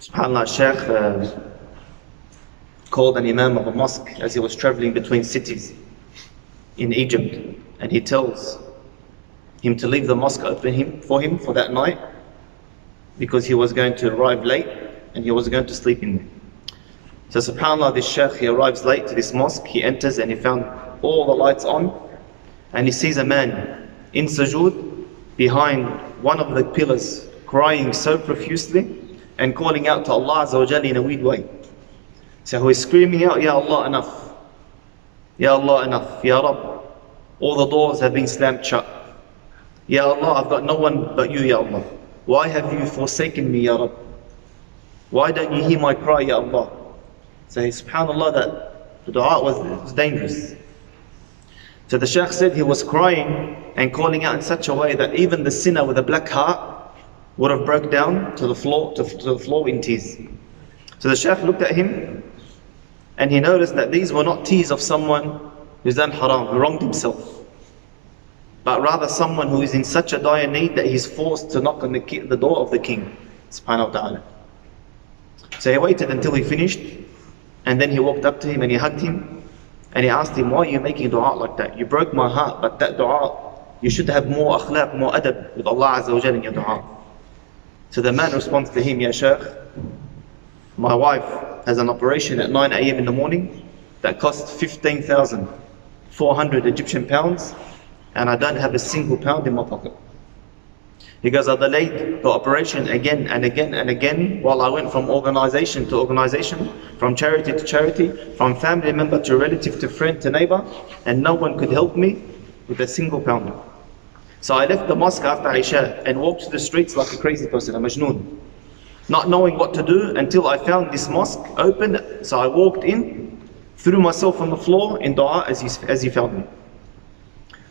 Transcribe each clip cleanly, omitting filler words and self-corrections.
SubhanAllah, Sheikh called an imam of a mosque as he was traveling between cities in Egypt, and he tells him to leave the mosque open for him for that night because he was going to arrive late and he was going to sleep in there. So SubhanAllah, this Sheikh, he arrives late to this mosque, he enters and he found all the lights on, and he sees a man in sujood behind one of the pillars, crying so profusely and calling out to Allah Azza wa Jalla in a weird way. So he's screaming out, Ya Allah, enough. Ya Allah, enough. Ya Rabb, all the doors have been slammed shut. Ya Allah, I've got no one but you, Ya Allah. Why have you forsaken me, Ya Rabb? Why don't you hear my cry, Ya Allah? So SubhanAllah, that the dua was dangerous. So the Shaykh said he was crying and calling out in such a way that even the sinner with a black heart would have broke down to the floor in tears. So the Shaykh looked at him and he noticed that these were not tears of someone who's done haram, who wronged himself, but rather someone who is in such a dire need that he's forced to knock on the door of the king, subhanahu wa ta'ala. So he waited until he finished, and then he walked up to him and he hugged him, and he asked him, why are you making dua like that? You broke my heart, but that dua, you should have more akhlaq, more adab with Allah Azza wa Jalla in your dua. So the man responds to him, Ya Shaykh, my wife has an operation at 9 a.m. in the morning that costs 15,400 Egyptian pounds, and I don't have a single pound in my pocket. He goes, I delayed the operation again and again and again while I went from organization to organization, from charity to charity, from family member to relative to friend to neighbor, and no one could help me with a single pound. So I left the mosque after Isha and walked to the streets like a crazy person, a majnoon, not knowing what to do until I found this mosque open. So I walked in, threw myself on the floor in dua as he found me.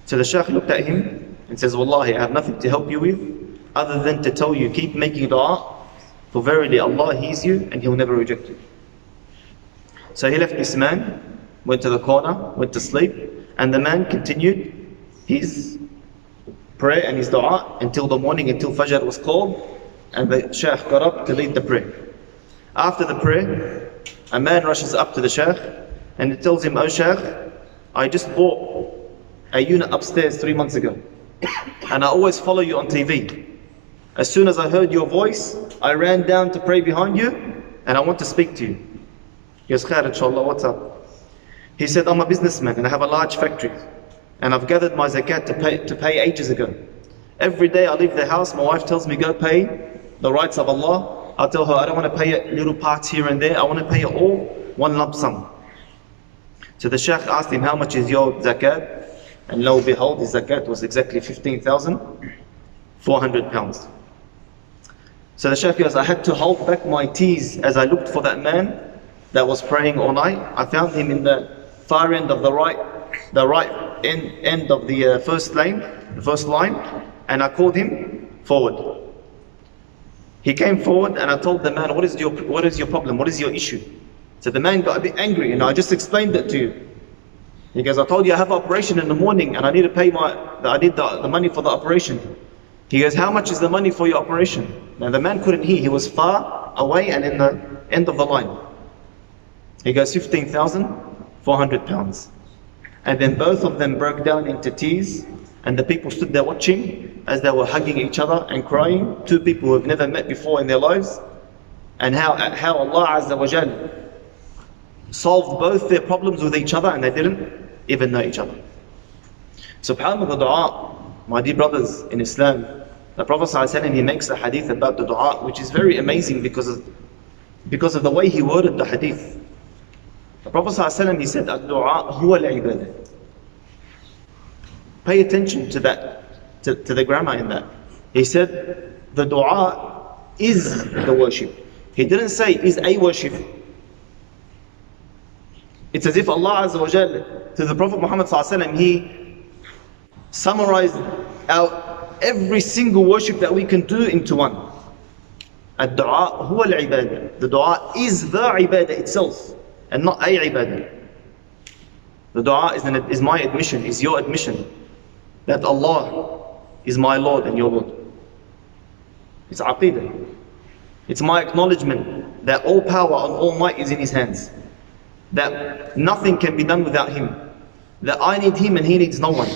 So the Shaykh looked at him and says, Wallahi, I have nothing to help you with other than to tell you, keep making dua, for verily Allah hears you and He will never reject you. So he left this man, went to the corner, went to sleep, and the man continued his prayer and his dua until the morning, until Fajr was called, and the Shaykh got up to lead the prayer. After the prayer, a man rushes up to the Shaykh and he tells him, Oh Shaykh, I just bought a unit upstairs 3 months ago, and I always follow you on TV. As soon as I heard your voice, I ran down to pray behind you, and I want to speak to you. He goes, Khair, inshallah, what's up? He said, I'm a businessman and I have a large factory, and I've gathered my zakat to pay ages ago. Every day I leave the house, my wife tells me, go pay the rights of Allah. I tell her, I don't want to pay it little parts here and there, I want to pay it all, one lump sum. So the Shaykh asked him, how much is your zakat? And lo and behold, his zakat was exactly 15,400 pounds. So the Shaykh goes, I had to hold back my tears as I looked for that man that was praying all night. I found him in the far end of the right end of the first line, and I called him forward. He came forward and I told the man, what is your problem? What is your issue? So the man got a bit angry, and I just explained it to you. He goes, I told you I have an operation in the morning and I need to pay the money for the operation. He goes, how much is the money for your operation? Now the man couldn't hear, he was far away and in the end of the line. He goes, 15,400 pounds. And then both of them broke down into tears, and the people stood there watching as they were hugging each other and crying. Two people who have never met before in their lives, and how Allah Azza wa Jal solved both their problems with each other, and they didn't even know each other. SubhanAllah, the dua, my dear brothers in Islam, the Prophet ﷺ, he makes a hadith about the dua, which is very amazing because of the way he worded the hadith. The Prophet ﷺ, he said, "Ad-du'a huwa al-ibadah." Pay attention to that, to the grammar in that. He said, the dua is the worship. He didn't say is a worship. It's as if Allah Azza wa Jal, to the Prophet Muhammad ﷺ, he summarized out every single worship that we can do into one. Ad-du'a huwa al-ibadah. The dua is the ibadah itself, and not a ibadah. The dua is my admission, is your admission that Allah is my Lord and your Lord. It's aqidah. It's my acknowledgement that all power and all might is in His hands. That nothing can be done without Him. That I need Him and He needs no one.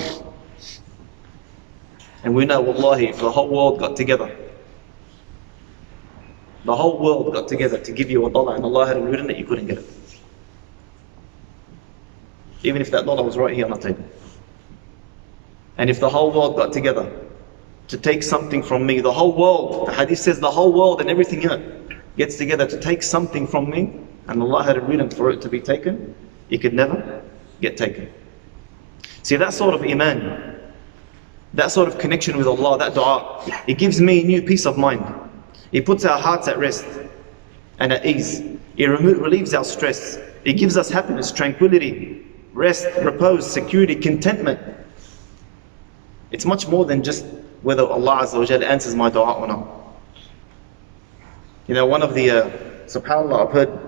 And we know, wallahi, if the whole world got together, the whole world got together to give you $1 and Allah hadn't written it, you couldn't get it. Even if that dollar was right here on the table. And if the whole world got together to take something from me, the whole world, the hadith says the whole world and everything in it gets together to take something from me, and Allah hadn't written for it to be taken, it could never get taken. See, that sort of iman, that sort of connection with Allah, that dua, it gives me new peace of mind. It puts our hearts at rest and at ease. It relieves our stress. It gives us happiness, tranquility, rest, repose, security, contentment. It's much more than just whether Allah Azza wa Jalla answers my dua or not. You know, one of the, subhanAllah, I've heard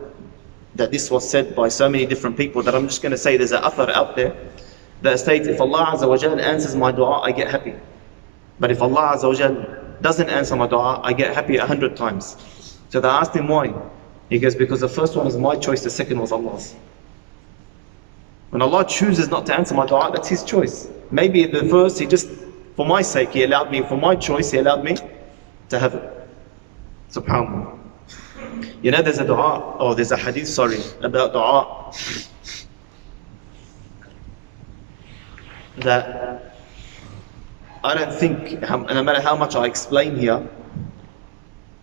that this was said by so many different people that I'm just going to say there's an athar out there that states, if Allah Azza wa Jalla answers my dua, I get happy. But if Allah Azza wa Jalla doesn't answer my dua, I get happy 100 times. So they asked him why. He goes, because the first one was my choice, the second was Allah's. When Allah chooses not to answer my dua, that's His choice. Maybe the first, He just, for my sake, He allowed me, for my choice, He allowed me to have it. SubhanAllah. You know, there's a dua, or there's a hadith, sorry, about dua that I don't think, no matter how much I explain here,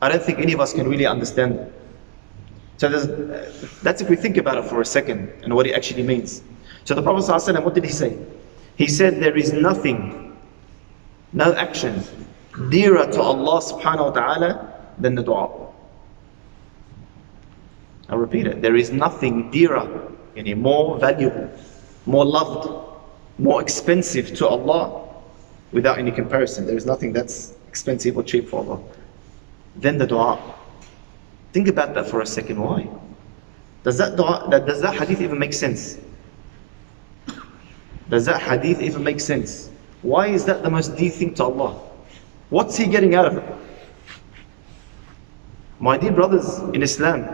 I don't think any of us can really understand it. So that's if we think about it for a second and what it actually means. So the Prophet ﷺ, what did he say? He said, there is nothing, no action dearer to Allah subhanahu wa ta'ala than the dua. I'll repeat it. There is nothing dearer, any more valuable, more loved, more expensive to Allah without any comparison. There is nothing that's expensive or cheap for Allah than the dua. Think about that for a second. Why? Does that hadith even make sense? Does that hadith even make sense? Why is that the most dear thing to Allah? What's He getting out of it? My dear brothers in Islam,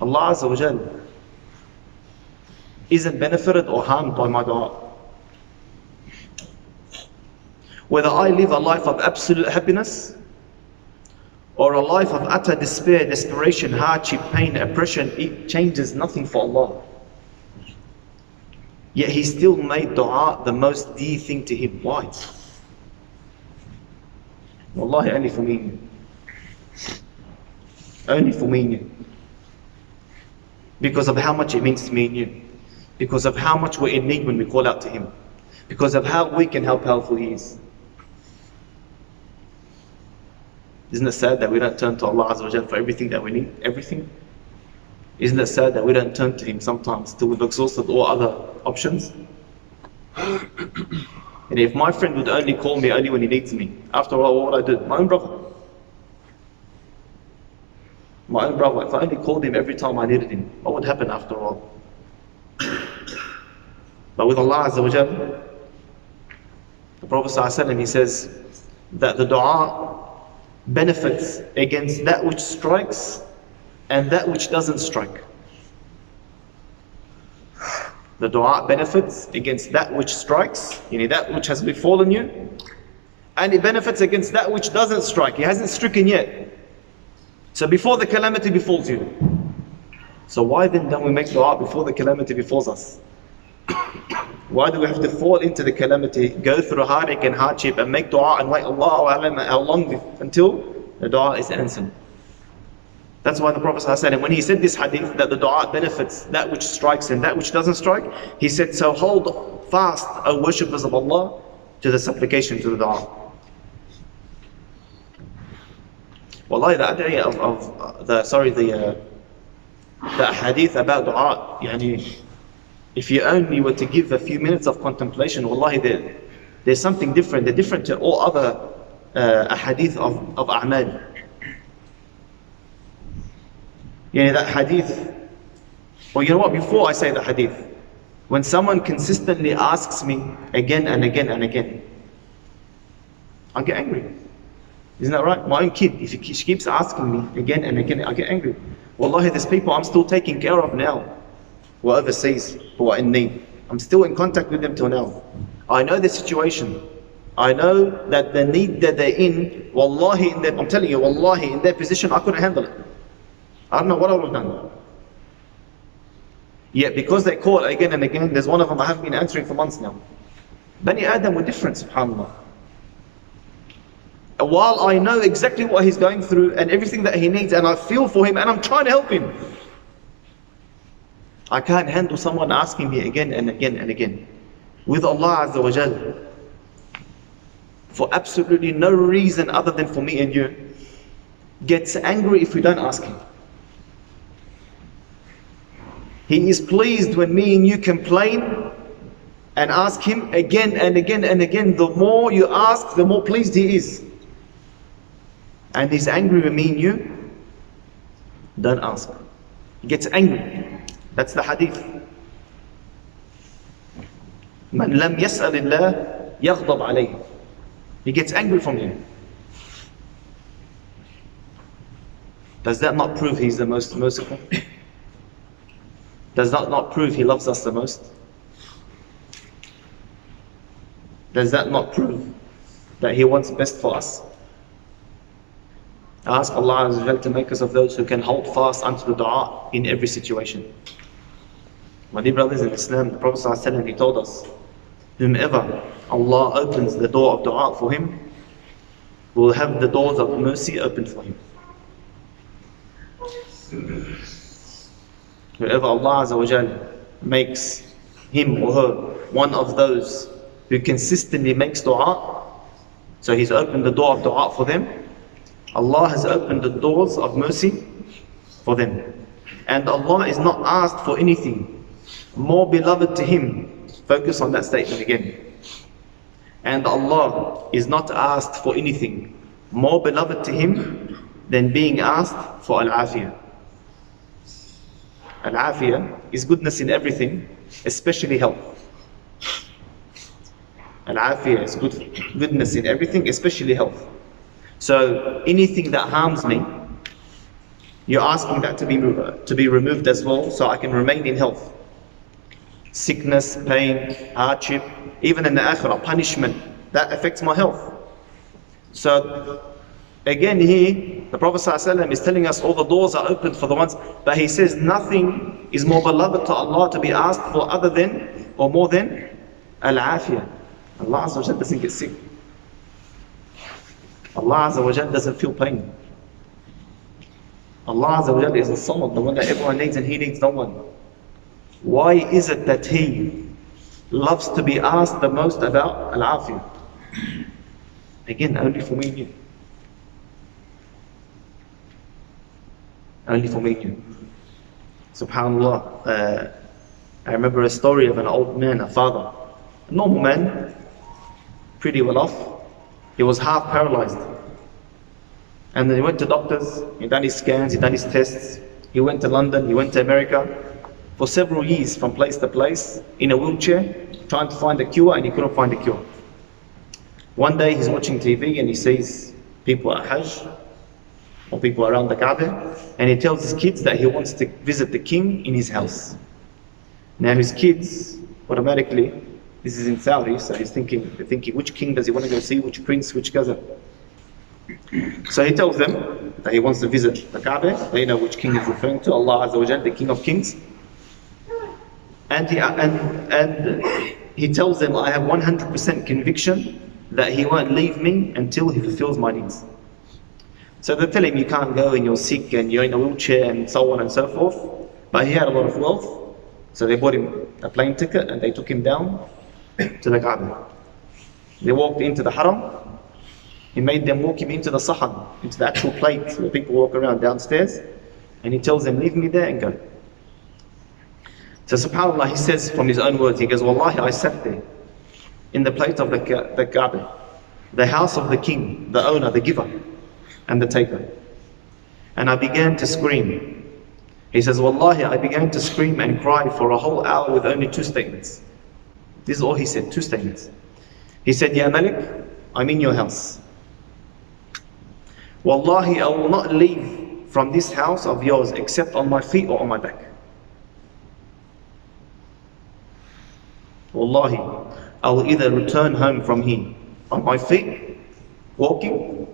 Allah Azza wa Jal isn't benefited or harmed by my dua. Whether I live a life of absolute happiness or a life of utter despair, desperation, hardship, pain, oppression, it changes nothing for Allah. Yet He still made dua the most dear thing to Him. Why? Wallahi, only for me and you. Only for me and you. Because of how much it means to me and you. Because of how much we're in need when we call out to Him. Because of how weak and how powerful He is. Isn't it sad that we don't turn to Allah Azza wa Jalla for everything that we need? Everything? Isn't it sad that we don't turn to Him sometimes till we've exhausted all other options? And if my friend would only call me only when he needs me, after all, what would I do? My own brother. My own brother, if I only called him every time I needed him, what would happen after all? But with Allah Azza wa Jalla, the Prophet ﷺ, he says that the dua benefits against that which strikes and that which doesn't strike. The dua benefits against that which strikes, that which has befallen you, and it benefits against that which doesn't strike. It hasn't stricken yet. So before the calamity befalls you. So why then don't we make dua before the calamity befalls us? Why do we have to fall into the calamity, go through heartache and hardship and make dua and wait Allahu A'lam how long until the dua is answered? That's why the Prophet ﷺ, when he said this hadith that the dua benefits that which strikes and that which doesn't strike, he said, so hold fast, O worshippers of Allah, to the supplication, to the dua. Wallahi, the ad'iyah the hadith about dua, if you only were to give a few minutes of contemplation, wallahi, there's something different. They're different to all other hadith of a'mal. That hadith, well, you know what, before I say the hadith, When someone consistently asks me again and again and again, I get angry. Isn't that right? My own kid, if she keeps asking me again and again, I get angry. Wallahi, there's people I'm still taking care of now, who are overseas, who are in need. I'm still in contact with them till now. I know the situation. I know that the need that they're in, wallahi, I'm telling you, wallahi, in their position, I couldn't handle it. I don't know what I would have done. Yet because they call again and again, there's one of them I haven't been answering for months now. Bani Adam were different, subhanAllah. While I know exactly what he's going through and everything that he needs, and I feel for him and I'm trying to help him, I can't handle someone asking me again and again and again. With Allah Azza wa Jal, for absolutely no reason other than for me and you, gets angry if we don't ask him. He is pleased when me and you complain and ask him again and again and again. The more you ask, the more pleased he is. And he's angry when me and you don't ask. He gets angry. That's the hadith. Man lam yas'alillah yaghdab alayhi. He gets angry from him. Does that not prove he's the most merciful? Does that not prove he loves us the most? Does that not prove that he wants best for us? I ask Allah Azza wa Jal to make us of those who can hold fast unto the dua in every situation. My dear brothers in Islam, the Prophet ﷺ, he told us, whomever Allah opens the door of dua for him, will have the doors of mercy opened for him. Whoever Allah Azza wa Jal makes him or her one of those who consistently makes dua, so he's opened the door of dua for them, Allah has opened the doors of mercy for them. And Allah is not asked for anything more beloved to him. Focus on that statement again. And Allah is not asked for anything more beloved to him than being asked for al-afiyah. Al-afiyah is goodness in everything, especially health. Al-afiyah is goodness in everything, especially health. So anything that harms me, you're asking that to be removed as well, so I can remain in health. Sickness, pain, hardship, even in the akhirah, punishment, that affects my health. So again here, the Prophet ﷺ is telling us all the doors are open for the ones, but he says nothing is more beloved to Allah to be asked for other than, or more than, al-afiyah. Allah Azza wa Jal doesn't get sick. Allah Azza wa Jal doesn't feel pain. Allah Azza wa Jal is the Samad, the one that everyone needs, and he needs no one. Why is it that he loves to be asked the most about al-afiyah? Again, only for me and you. Only for me and you. SubhanAllah, I remember a story of an old man, a father, a normal man, pretty well off. He was half paralyzed. And then he went to doctors, he done his scans, he done his tests. He went to London, he went to America for several years from place to place in a wheelchair, trying to find a cure, and he couldn't find a cure. One day he's watching TV and he sees people at Hajj, or people around the Kaaba, and he tells his kids that he wants to visit the king in his house. Now his kids, automatically, this is in Saudi, so they're thinking, which king does he want to go see, which prince, which cousin? So he tells them that he wants to visit the Kaaba. They know which king he's referring to, Allah Azza wa Jal, the King of Kings. And he tells them, I have 100% conviction that he won't leave me until he fulfills my needs. So they tell him, you can't go and you're sick and you're in a wheelchair and so on and so forth. But he had a lot of wealth, so they bought him a plane ticket and they took him down to the Kaaba. They walked into the Haram. He made them walk him into the Sahan, into the actual plate where people walk around downstairs. And he tells them, leave me there and go. So subhanAllah, he says from his own words, he goes, Wallahi, I sat there in the plate of the Kaaba, the house of the king, the owner, the giver, and the taker. And I began to scream. He says, Wallahi, I began to scream and cry for a whole hour with only 2 statements. This is all he said, 2 statements. He said, Ya Malik, I'm in your house. Wallahi, I will not leave from this house of yours except on my feet or on my back. Wallahi, I will either return home from here on my feet, walking,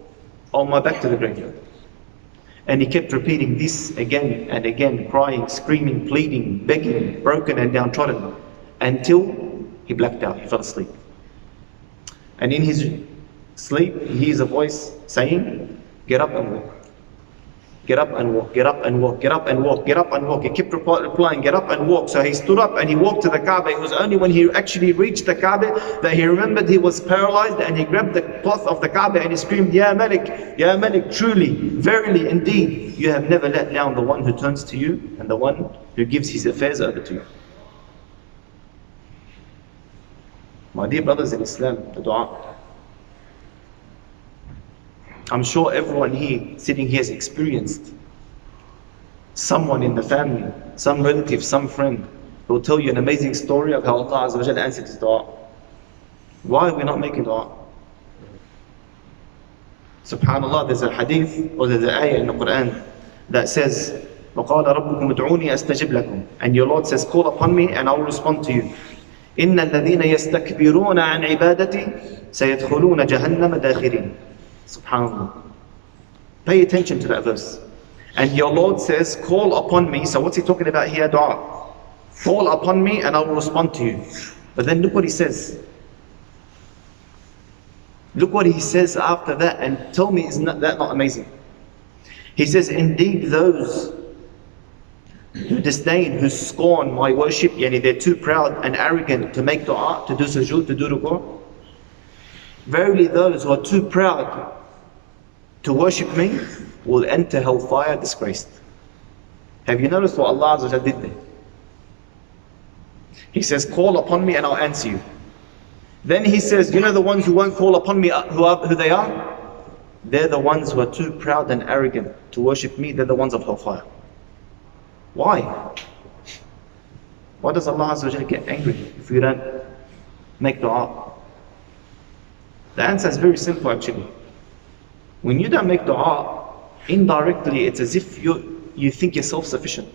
or on my back to the graveyard. And he kept repeating this again and again, crying, screaming, pleading, begging, broken and downtrodden, until he blacked out, he fell asleep. And in his sleep, he hears a voice saying, get up and walk. Get up and walk, get up and walk, get up and walk, get up and walk. He kept replying, get up and walk. So he stood up and he walked to the Kaaba. It was only when he actually reached the Kaaba that he remembered he was paralyzed, and he grabbed the cloth of the Kaaba and he screamed, Ya Malik, truly, verily, indeed, you have never let down the one who turns to you and the one who gives his affairs over to you. My dear brothers in Islam, the dua. I'm sure everyone here, sitting here, has experienced someone in the family, some relative, some friend, who will tell you an amazing story of how Allah Azza wa Jalla answered his dua. Why are we not making dua? Subhanallah, there's a hadith or there's an ayah in the Qur'an that says, وَقَالَ رَبُّكُمْ ادْعُونِي أَسْتَجِبْ لَكُمْ. And your Lord says, call upon me and I will respond to you. إِنَّ الَّذِينَ يَسْتَكْبِرُونَ عَنْ عِبَادَتِي سَيَدْخُلُونَ جَهَنَّمَ دَاخِرِينَ. Subhanallah. Pay attention to that verse. And your Lord says, call upon me. So what's he talking about here? Dua. Call upon me and I will respond to you. But then look what he says. Look what he says after that, and tell me, isn't that not amazing? He says, indeed those who disdain, who scorn my worship, yani they're too proud and arrogant to make dua, to do sujood, to do ruku'. Verily those who are too proud to worship me will enter hellfire disgraced. Have you noticed what Allah Azza wa Jalla did there? He says, call upon me and I'll answer you. Then he says, you know the ones who won't call upon me, who they are? They're the ones who are too proud and arrogant to worship me. They're the ones of hellfire. Why? Why does Allah Azza wa Jalla get angry if we don't make dua? The answer is very simple actually. When you don't make dua, indirectly it's as if you think you're self-sufficient.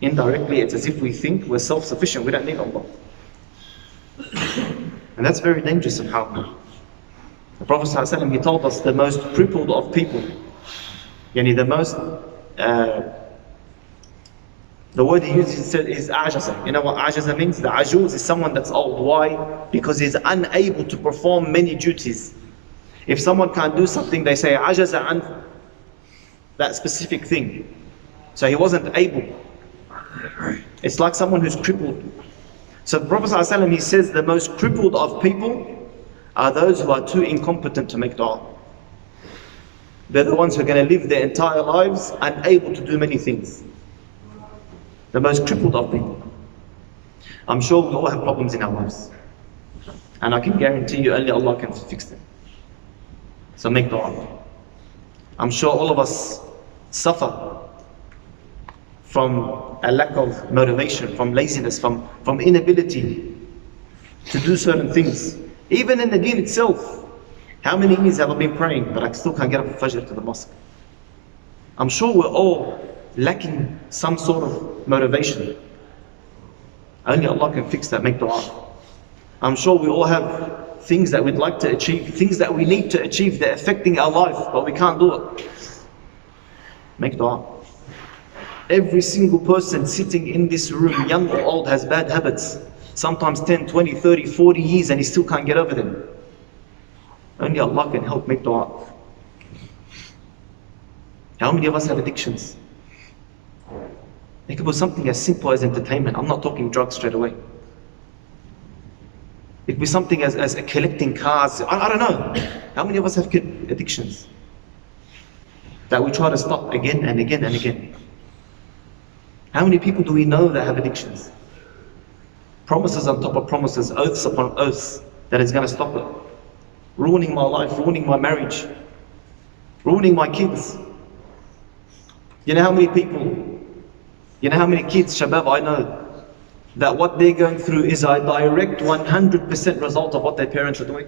Indirectly it's as if we think we're self-sufficient, we don't need Allah. And that's very dangerous, subhanAllah. The Prophet ﷺ, he told us the most crippled of people, yani the most, the word he uses is ajaza. You know what ajaza means? The ajuz is someone that's old. Why? Because he's unable to perform many duties. If someone can't do something, they say ajaza an that specific thing. So he wasn't able. It's like someone who's crippled. So the Prophet ﷺ, he says the most crippled of people are those who are too incompetent to make dua. They're the ones who are going to live their entire lives unable to do many things. The most crippled of people. I'm sure we all have problems in our lives. And I can guarantee you only Allah can fix them. So make dua. I'm sure all of us suffer from a lack of motivation, from laziness, from inability to do certain things. Even in the deen itself. How many years have I been praying, but I still can't get up at Fajr to the mosque? I'm sure we're all lacking some sort of motivation. Only Allah can fix that, make dua. I'm sure we all have things that we'd like to achieve, things that we need to achieve, they're affecting our life, but we can't do it. Make dua. Every single person sitting in this room, young or old, has bad habits. Sometimes 10, 20, 30, 40 years and he still can't get over them. Only Allah can help, make dua. How many of us have addictions? It could be something as simple as entertainment. I'm not talking drugs straight away. It could be something as collecting cars. I don't know. How many of us have addictions that we try to stop again and again and again? How many people do we know that have addictions? Promises on top of promises, oaths upon oaths, that is going to stop it. Ruining my life, ruining my marriage, ruining my kids. You know how many people, you know how many kids, shabab, I know, that what they're going through is a direct 100% result of what their parents are doing.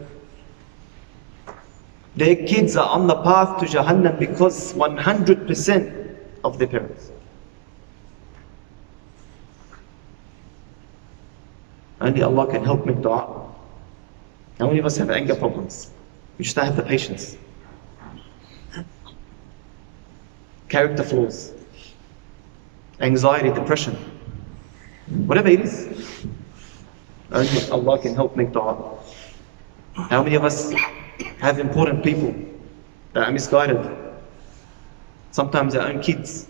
Their kids are on the path to Jahannam because 100% of their parents. Only Allah can help make dua. How many of us have anger problems? We just don't have the patience. Character flaws, anxiety, depression, whatever it is. Only Allah can help make dua. How many of us have important people that are misguided? Sometimes our own kids,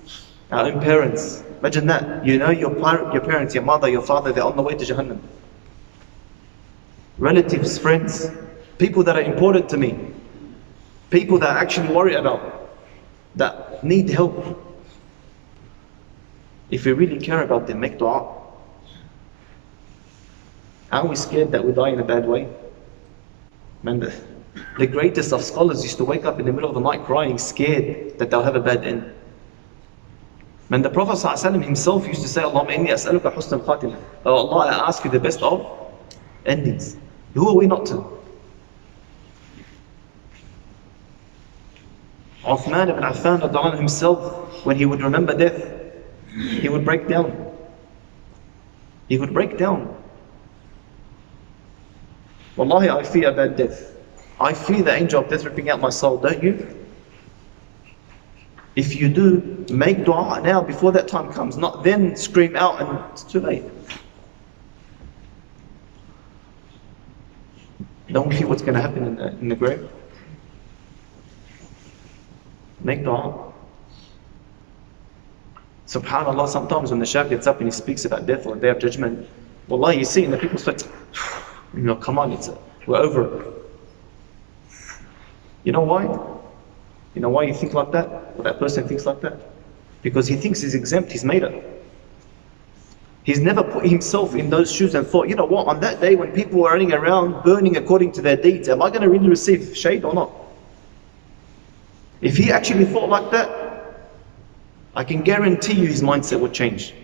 our own parents. Imagine that. You know your parents, your mother, your father, they're on the way to Jahannam. Relatives, friends, people that are important to me, people that I actually worry about, that need help. If we really care about them, make dua. Are we scared that we die in a bad way? Man, the greatest of scholars used to wake up in the middle of the night crying, scared that they'll have a bad end. Man, the Prophet ﷺ himself used to say, Allahumma inni as'aluka husn al-khatimah. Oh Allah, I ask you the best of endings. Who are we not to? Uthman ibn Affan himself, when he would remember death, he would break down. He would break down. Wallahi, I fear a bad death. I fear the angel of death ripping out my soul, don't you? If you do, make dua now before that time comes, not then scream out and it's too late. Don't fear what's going to happen in the grave. Make dua. SubhanAllah, sometimes when the Shaykh gets up and he speaks about death or the Day of Judgment, wallahi, you see in the people's face, you know, come on, we're over it. You know why? You know why you think like that? Or that person thinks like that? Because he thinks he's exempt, he's made it. He's never put himself in those shoes and thought, you know what, on that day when people were running around burning according to their deeds, am I going to really receive shade or not? If he actually thought like that, I can guarantee you his mindset would change.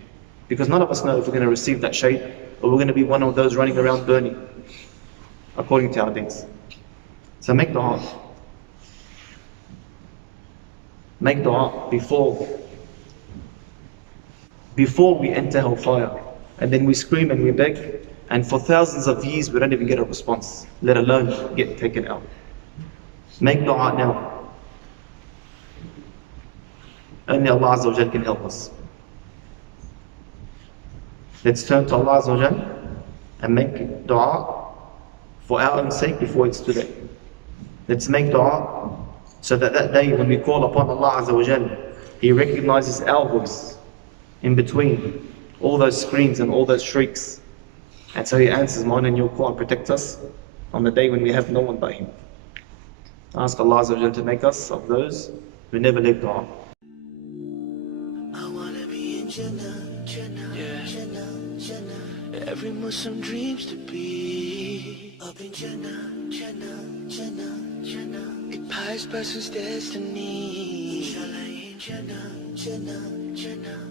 Because none of us know if we're going to receive that shade or we're going to be one of those running around burning according to our deeds. So make dua. Make dua before we enter hellfire. And then we scream and we beg, and for thousands of years we don't even get a response, let alone get taken out. Make dua now. Only Allah Azza wa Jal can help us. Let's turn to Allah Azza wa Jal and make dua for our own sake before it's too late. Let's make dua so that that day when we call upon Allah Azza wa Jal, He recognizes our voice in between all those screams and all those shrieks. And so He answers mine and your call and protects us on the day when we have no one but Him. Ask Allah Azza wa Jal to make us of those who never leave dua. Jannah, Jannah, yeah. Jannah, Jannah. Every Muslim dreams to be up in Jannah, Jannah, Jannah, Jannah. A pious person's destiny. Inshallah in Jannah, Jannah, Jannah.